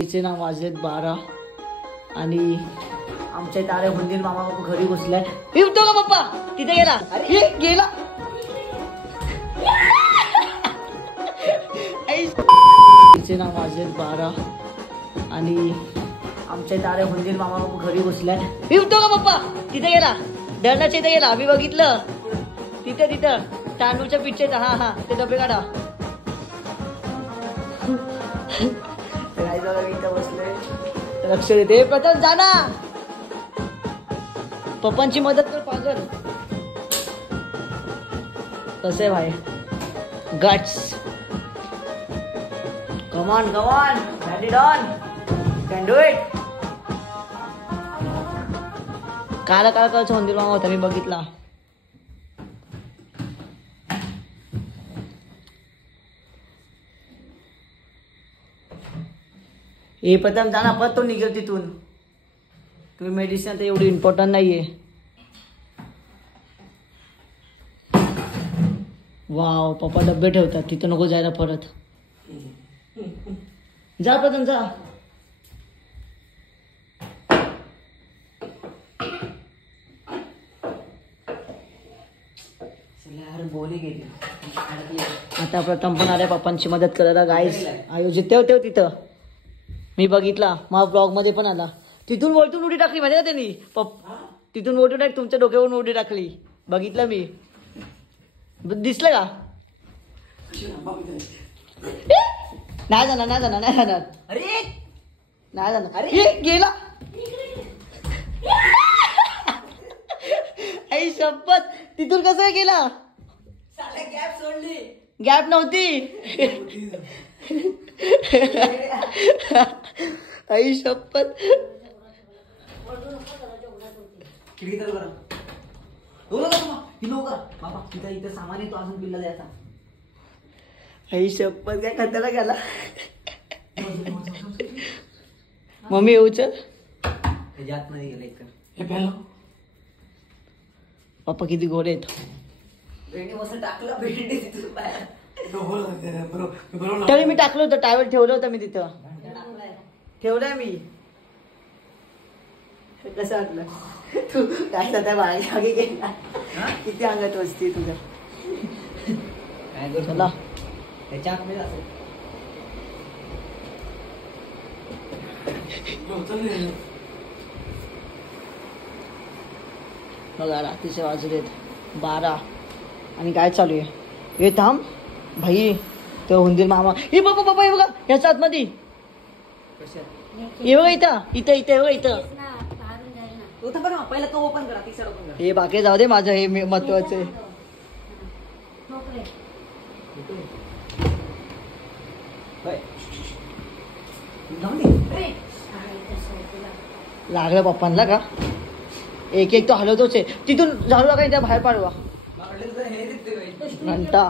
तिचे नाव वाजलेत 12 आणि आमच्या तारे मंदिर मामा बाबा घरी घुसलाय. येतो का पप्पा? तिथे गेला. अरे गेला. तिचे नाव वाजलेत 12 आणि आमच्या तारे मंदिर मामा बाबा घरी घुसलाय. येतो का पप्पा? तिथे गेला. धरणाच्या इथे गेला. आम्ही बघितलं तिथं तांदूळच्या पिठचे. हा ते डबे काढा. लक्ष देते. प्रथम जा ना. पप्पांची मदत कर. पागल कसं आहे भाई. Guts. Come on get it on. Can do it. काळचं मंदिर मामा होता. मी बघितला. हे प्रथम जाना. परत तो निघेल तिथून. तुम्ही मेडिसिन आता एवढी इम्पॉर्टंट नाहीये. वाव पप्पा डब्बे ठेवतात तिथं. नको जायला परत. जा प्रथम जा. बोली गेली. आता प्रथम पण आल्या पप्पांची मदत करायला. गाईस आयोजित ठेव तिथं. मी बघितला. माझ्या ब्लॉग मध्ये पण आला. तिथून वरतून उडी टाकली माहिती का त्यांनी. तिथून वरतून टाक तुमच्या डोक्यावरून उडी टाकली. बघितलं मी. दिसलं का? नाही जाणार. अरे नाही जाणार. अरे गेला. आई शपथ. तिथून कसं गेला? गॅप सोडली. गॅप नव्हती. आई शपथ. इथं सामान येतो अजून बिल्ला द्यायचा. आई शपथ काय खात्याला गेला. मम्मी येऊ चल. मध्ये गेला. पप्पा किती गोड आहेत. तरी मी टाकलं होतं. टायर ठेवलं होतं मी तिथं. ठेवलंय मी. कसं वाटलं? तू काय त्या बाळाच्या मागे गेला. किती अंगात वसती तुझ्या. काय चला त्याच्या आतमध्ये असेल. बघा रात्रीचे वाजलेत 12 आणि काय चालू आहे. हे थांब भाई. तो हुंदीर मामा. हे बाबा हे बघा ह्याच्या आतमध्ये. हे बघा इथं. पहिला तो ओपन करा. हे बाकी जाऊ दे. माझं हे महत्वाचं आहे. लागलं पप्पांना का? एक तो हलवतोच आहे. तिथून झाडू लागा. त्या बाहेर पाडवा घंटा.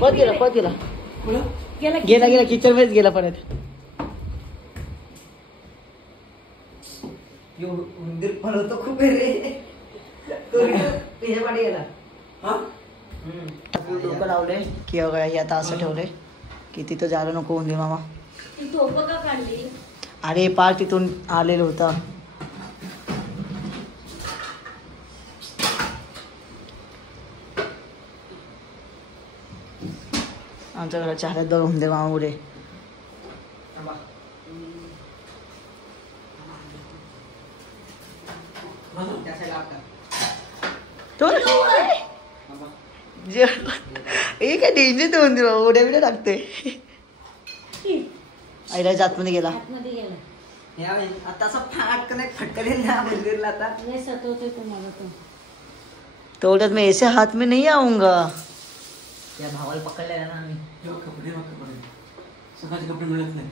परत गेला किचन मध्येच गेला परत. उंदीर पळवतो खूप रे. डोकं लावले की आता असं ठेवलंय की तिथं जायला नको उंदीर मामा. अरे पार तिथून आलेलं होता. आमच्या घराच्या हातात 2 उंदीर मामा उडे. हे काय डेंजर. तो उंदीर मामा उड्या बिड्या टाकते. आईला आतमध्ये गेला. आता असं मंदिरला. आता तेवढ्यात मी ऐसे हाथ में नहीं आऊंगा. त्या भावाला पकडलेला ना आम्ही. सकाळचे कपडे मिळत नाही.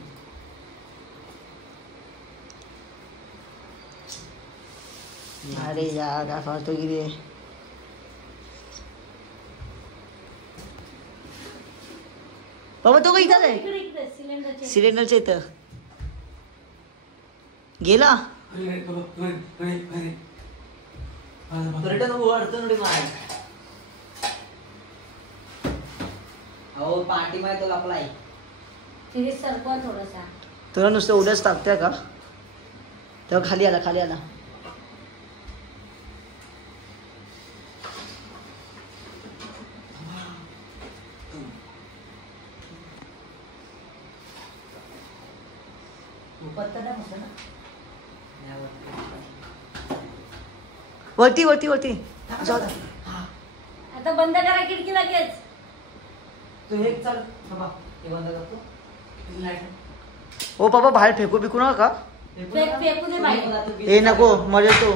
अरे यार काय फालतूगिरी आहे. बाबा तो का इथंच आहे सिलेंडरच्या इथं गेला पार्टी मध्ये तो लपलाय थोडासा तुला नुसतं उड्याच टाकत्या का तेव्हा खाली आला वरती जाऊ दे. आता बंद करा खिडकी लगेच. तू हे चाल बाबा हे बंद करतो. ओ बाबा बाहेर फेकू बिकू नका. फेकू दे बाहेर. हे नको मरेल तो.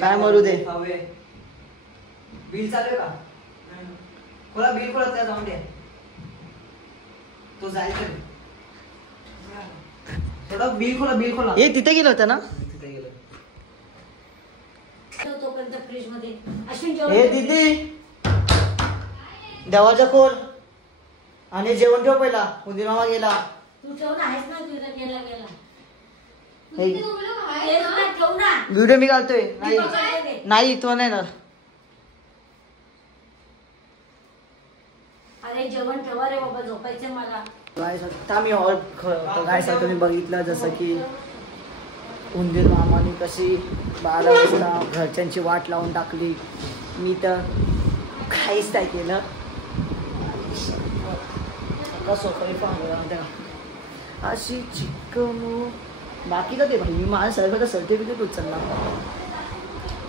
काय मरू दे. बिल चालू का खोला बिल खोला त्या जाऊन दे तो जायचं थोडा बिल खोला हे तिथे गेलं होतं ना तोपर्यंत फ्रीज मध्ये अश्विन हे दीदी देवाचा खोल आणि जेवण ठेव पहिला उदी मामा गेला तू ठेवून आहेस ना तुझा गेला व्हिडिओ मी घालतोय नाही तो नाही ना अरे जेवण ठेवा रे बाबा झोपायचं मला आता मी काय सांगतो मी बघितलं जसं की उंदीर मामाने कशी 12 वाजता घरच्यांची वाट लावून टाकली मी तर काहीच नाही केलं सोपी पाहूया अशी चिकन बाकी का ते भाई मी माझ्या सारखं सर्टिफिकेट उचलला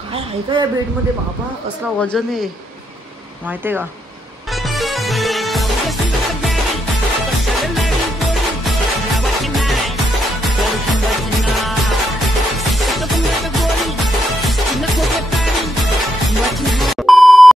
काय आहे का या बेडमध्ये बाबा कसला वजन आहे माहिती आहे का